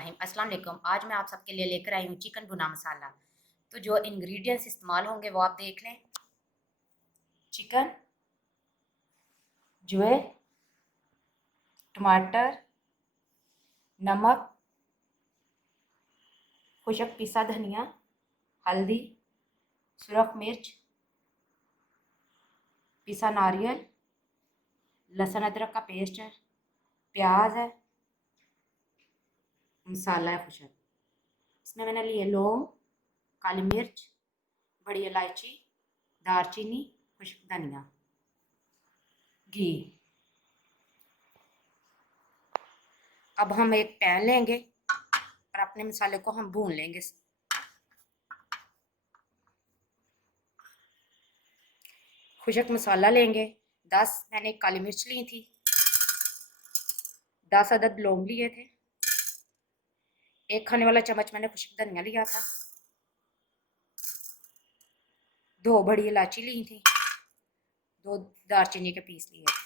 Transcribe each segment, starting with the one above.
बिस्मिल्लाहिर्रहमानिर्रहीम। अस्सलाम वालेकुम। आज मैं आप सबके लिए लेकर आई हूँ चिकन भुना मसाला। तो जो इंग्रेडिएंट्स इस्तेमाल होंगे वो आप देख लें। चिकन, जुए, टमाटर, नमक, खुशक पिसा धनिया, हल्दी, सुरख मिर्च, पिसा नारियल, लहसुन अदरक का पेस्ट है, प्याज है, मसाला है खुशक। इसमें मैंने लिए लौंग, काली मिर्च, बड़ी इलायची, दारचीनी, खुशक धनिया, घी। अब हम एक पैन लेंगे और अपने मसाले को हम भून लेंगे। खुशक मसाला लेंगे। 10 मैंने काली मिर्च ली थी, 10 अदद लौंग लिए थे, 1 खाने वाला चम्मच मैंने खुशक धनिया लिया था, 2 बड़ी इलायची ली थी, 2 दारचीनी के पीस लिए थे।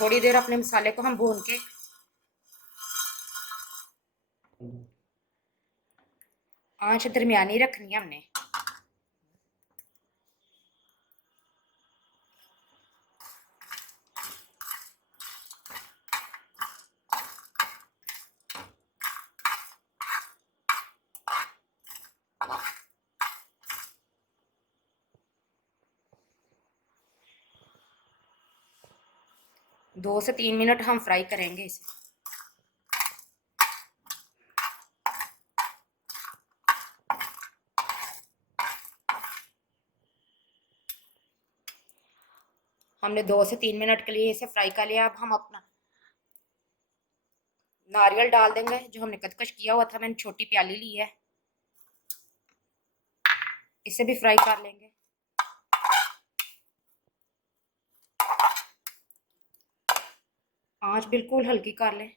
थोड़ी देर अपने मसाले को हम भून के आंच दरमियानी रखनी है हमने। दो से 3 मिनट हम फ्राई करेंगे इसे। हमने 2 से 3 मिनट के लिए इसे फ्राई कर लिया। अब हम अपना नारियल डाल देंगे जो हमने कद्दूकस किया हुआ था। मैंने छोटी प्याली ली है, इसे भी फ्राई कर लेंगे। आंच बिल्कुल हल्की कर लें।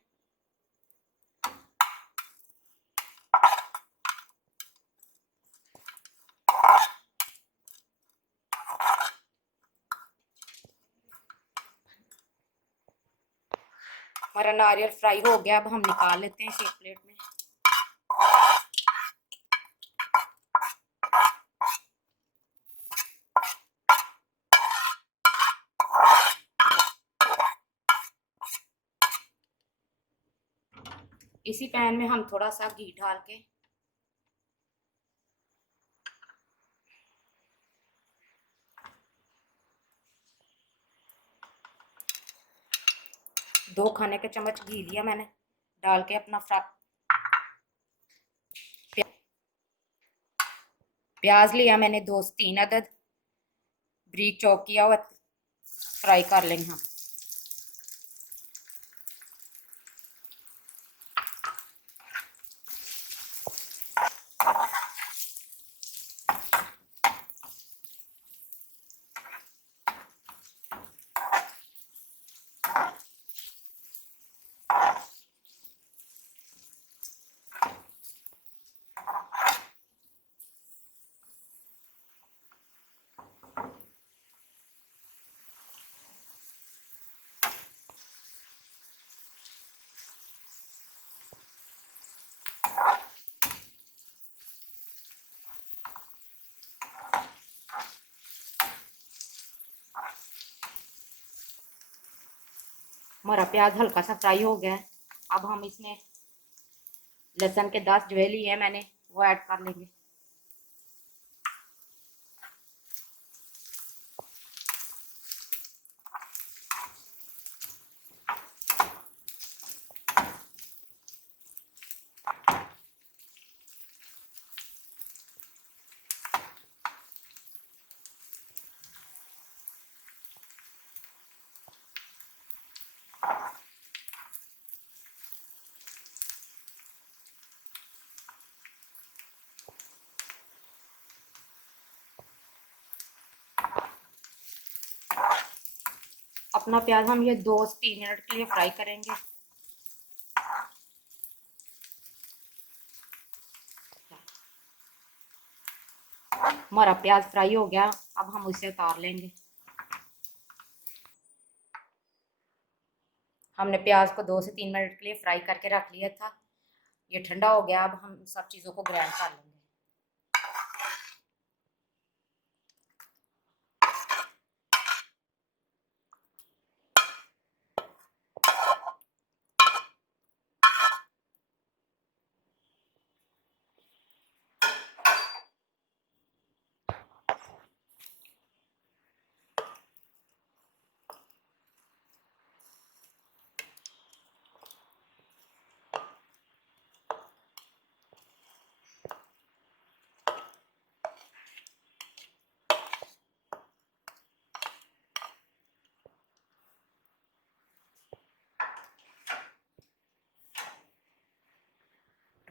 हमारा नारियल फ्राई हो गया। अब हम निकाल लेते हैं इसे एक प्लेट में। इसी पैन में हम थोड़ा सा घी डाल के दो खाने के चम्मच घी लिया मैंने, डाल के अपना प्याज लिया मैंने 2 से 3 अदद, ब्रीक चॉप किया हुआ, फ्राई कर लेंगे हम। हमारा प्याज हल्का सा फ्राई हो गया है। अब हम इसमें लहसुन के 10 जो लिए हैं मैंने, वो ऐड कर लेंगे। अपना प्याज हम ये 2 से 3 मिनट के लिए फ्राई करेंगे। हमारा प्याज फ्राई हो गया, अब हम इसे उतार लेंगे। हमने प्याज को 2 से 3 मिनट के लिए फ्राई करके रख लिया था। ये ठंडा हो गया, अब हम सब चीज़ों को ग्राइंड कर लेंगे।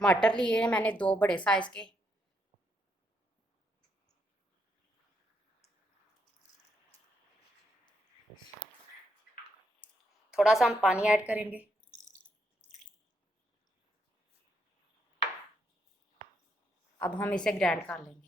टमाटर लिए हैं मैंने 2 बड़े साइज के। थोड़ा सा हम पानी ऐड करेंगे। अब हम इसे ग्राइंड कर लेंगे।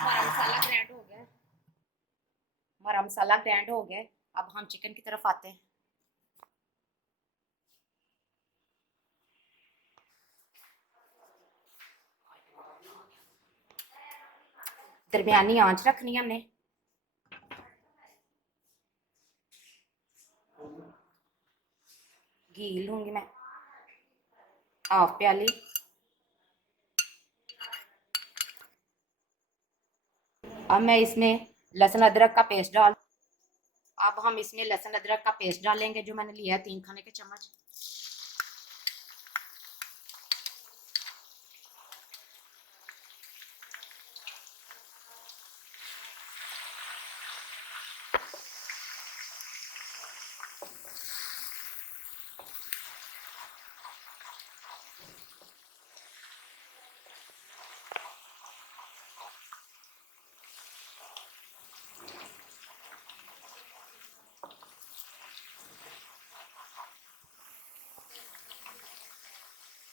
हमारा मसाला ग्राइंड हो गया। हमारा मसाला ग्राइंड हो गया। अब हम चिकन की तरफ आते हैं। दरमियानी आंच रखनी है हमने। घी लूंगी मैं 1/2 प्याली। अब मैं इसमें लहसुन अदरक का पेस्ट अब हम इसमें लहसुन अदरक का पेस्ट डालेंगे, जो मैंने लिया है 3 खाने के चम्मच।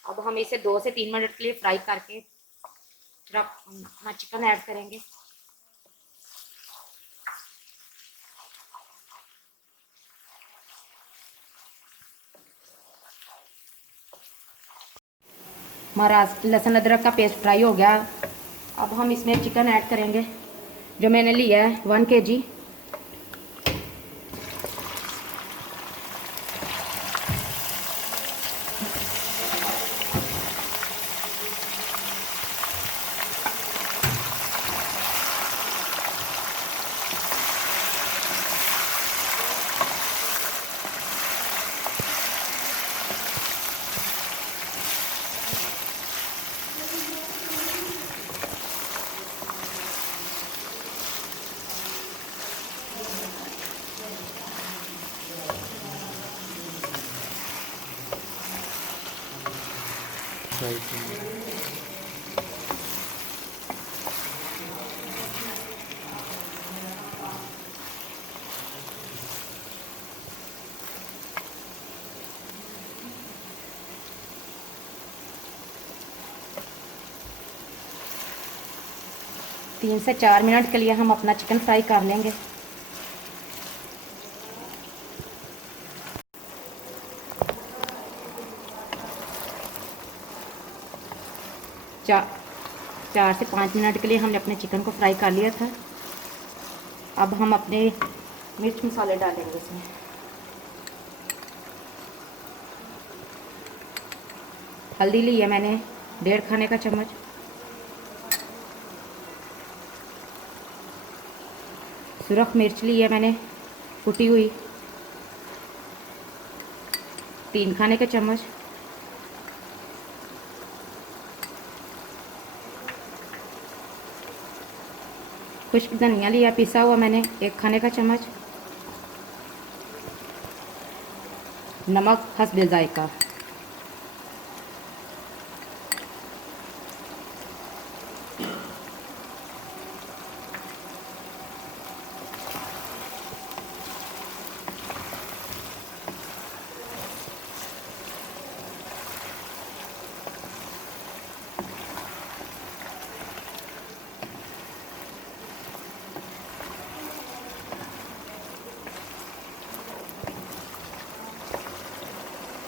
अब हम इसे 2 से 3 मिनट के लिए फ्राई करके फिर अपना चिकन ऐड करेंगे। हमारा लहसुन अदरक का पेस्ट फ्राई हो गया। अब हम इसमें चिकन ऐड करेंगे, जो मैंने लिया है 1 kg। तीन से 4 मिनट के लिए हम अपना चिकन फ्राई कर लेंगे। चार 4 से 5 मिनट के लिए हमने अपने चिकन को फ्राई कर लिया था। अब हम अपने मिर्च मसाले डालेंगे इसमें। हल्दी ली है मैंने 1.5 खाने का चम्मच। सुरख मिर्च ली है मैंने कुटी हुई 3 खाने के चम्मच। खुश्क धनिया लिया पिसा हुआ मैंने 1 खाने का चम्मच। नमक हस्ब जायका।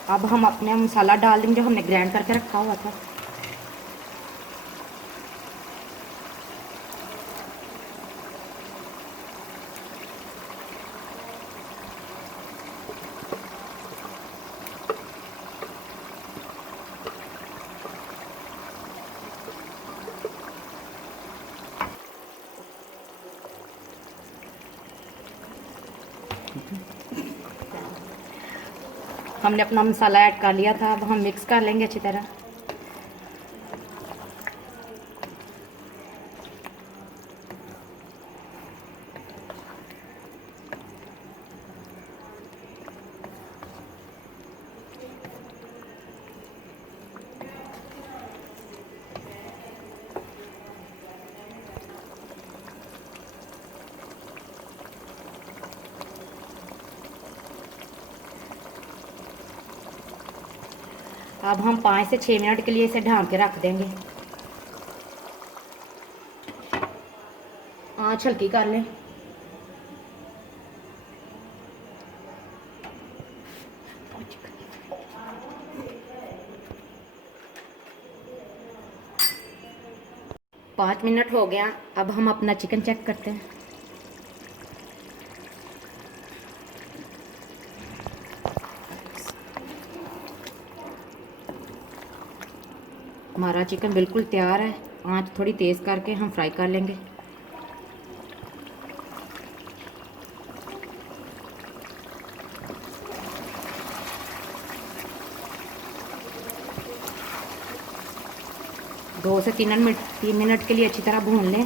अब हम अपने मसाला डाल देंगे जो हमने ग्राइंड करके रखा हुआ था। हमने अपना मसाला ऐड कर लिया था। अब हम मिक्स कर लेंगे अच्छी तरह। अब हम 5 से 6 मिनट के लिए इसे ढक के रख देंगे। आँच हल्की कर लें। पाँच मिनट हो गया। अब हम अपना चिकन चेक करते हैं। हमारा चिकन बिल्कुल तैयार है। आँच थोड़ी तेज़ करके हम फ्राई कर लेंगे। दो से 3 मिनट के लिए अच्छी तरह भून लें।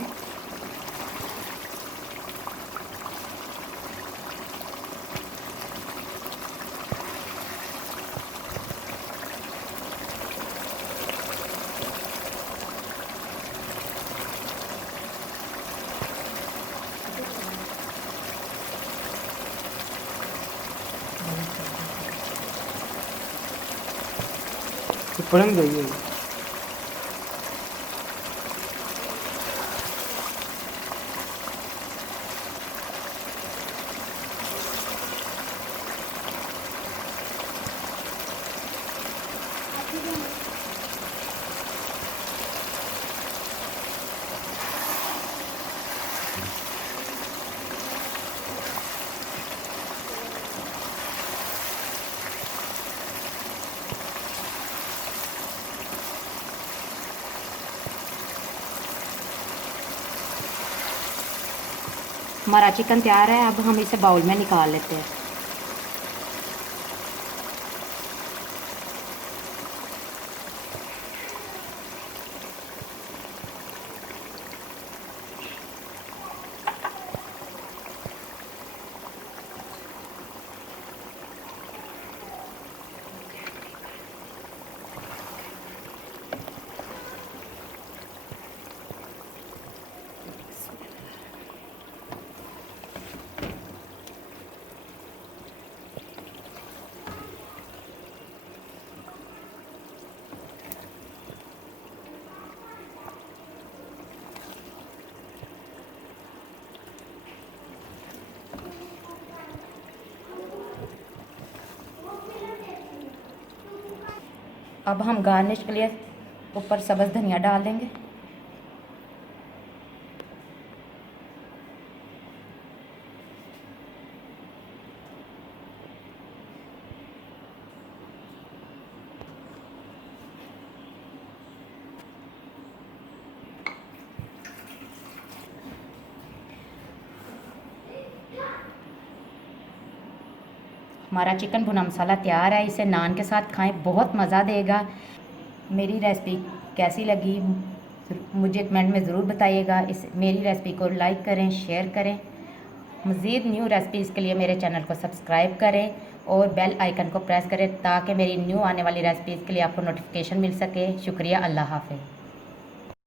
पढ़न गई। हमारा चिकन तैयार है। अब हम इसे बाउल में निकाल लेते हैं। अब हम गार्निश के लिए ऊपर सब्ज़ धनिया डाल देंगे। हमारा चिकन भुना मसाला तैयार है। इसे नान के साथ खाएं, बहुत मज़ा देगा। मेरी रेसिपी कैसी लगी मुझे कमेंट में ज़रूर बताइएगा। मेरी रेसिपी को लाइक करें, शेयर करें। मज़ीद न्यू रेसिपीज़ के लिए मेरे चैनल को सब्सक्राइब करें और बेल आइकन को प्रेस करें ताकि मेरी न्यू आने वाली रेसिपीज़ के लिए आपको नोटिफिकेशन मिल सके। शुक्रिया, अल्लाह हाफ़िज़।